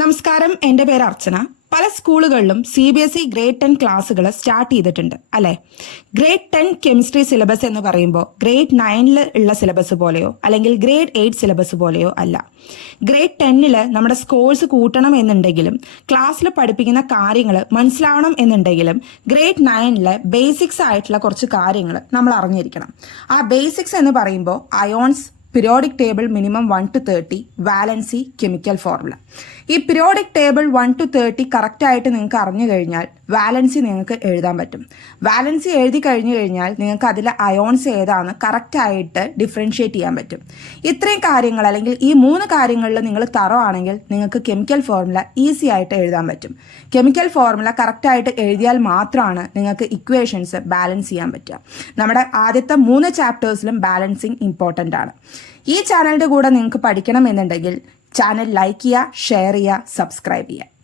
നമസ്കാരം, എൻ്റെ പേര് അർച്ചന. പല സ്കൂളുകളിലും CBSE ഗ്രേഡ് 10 ക്ലാസ്സുകൾ സ്റ്റാർട്ട് ചെയ്തിട്ടുണ്ട് അല്ലേ. ഗ്രേഡ് 10 കെമിസ്ട്രി സിലബസ് എന്ന് പറയുമ്പോൾ ഗ്രേഡ് 9 ഉള്ള സിലബസ് പോലെയോ അല്ലെങ്കിൽ ഗ്രേഡ് 8 സിലബസ് പോലെയോ അല്ല. ഗ്രേഡ് 10 നമ്മുടെ സ്കോഴ്സ് കൂട്ടണം എന്നുണ്ടെങ്കിലും ക്ലാസ്സിൽ പഠിപ്പിക്കുന്ന കാര്യങ്ങൾ മനസ്സിലാവണം എന്നുണ്ടെങ്കിലും ഗ്രേഡ് 9 ബേസിക്സ് ആയിട്ടുള്ള കുറച്ച് കാര്യങ്ങൾ നമ്മൾ അറിഞ്ഞിരിക്കണം. ആ ബേസിക്സ് എന്ന് പറയുമ്പോൾ ions, periodic table minimum 1 to 30, valency, chemical formula. ഈ പീരിയോഡിക് ടേബിൾ 1 to 30 കറക്റ്റായിട്ട് നിങ്ങൾക്ക് അറിഞ്ഞു കഴിഞ്ഞാൽ വാലൻസി നിങ്ങൾക്ക് എഴുതാൻ പറ്റും. വാലൻസി എഴുതി കഴിഞ്ഞു കഴിഞ്ഞാൽ നിങ്ങൾക്ക് അതിലെ അയോൺസ് ഏതാണ് കറക്റ്റായിട്ട് ഡിഫറൻഷ്യേറ്റ് ചെയ്യാൻ പറ്റും. ഇത്രയും കാര്യങ്ങൾ അല്ലെങ്കിൽ ഈ 3 കാര്യങ്ങളിൽ നിങ്ങൾ തറവാണെങ്കിൽ നിങ്ങൾക്ക് കെമിക്കൽ ഫോർമുല ഈസി ആയിട്ട് എഴുതാൻ പറ്റും. കെമിക്കൽ ഫോർമുല കറക്റ്റായിട്ട് എഴുതിയാൽ മാത്രമാണ് നിങ്ങൾക്ക് ഇക്വേഷൻസ് ബാലൻസ് ചെയ്യാൻ പറ്റുക. നമ്മുടെ ആദ്യത്തെ 3 ചാപ്റ്റേഴ്സിലും ബാലൻസിങ് ഇമ്പോർട്ടൻ്റ് ആണ്. ഈ ചാനലിൻ്റെ കൂടെ നിങ്ങൾക്ക് പഠിക്കണം എന്നുണ്ടെങ്കിൽ ചാനൽ ലൈക്ക് ചെയ്യുക, ഷെയർ ചെയ്യുക, സബ്സ്ക്രൈബ് ചെയ്യുക.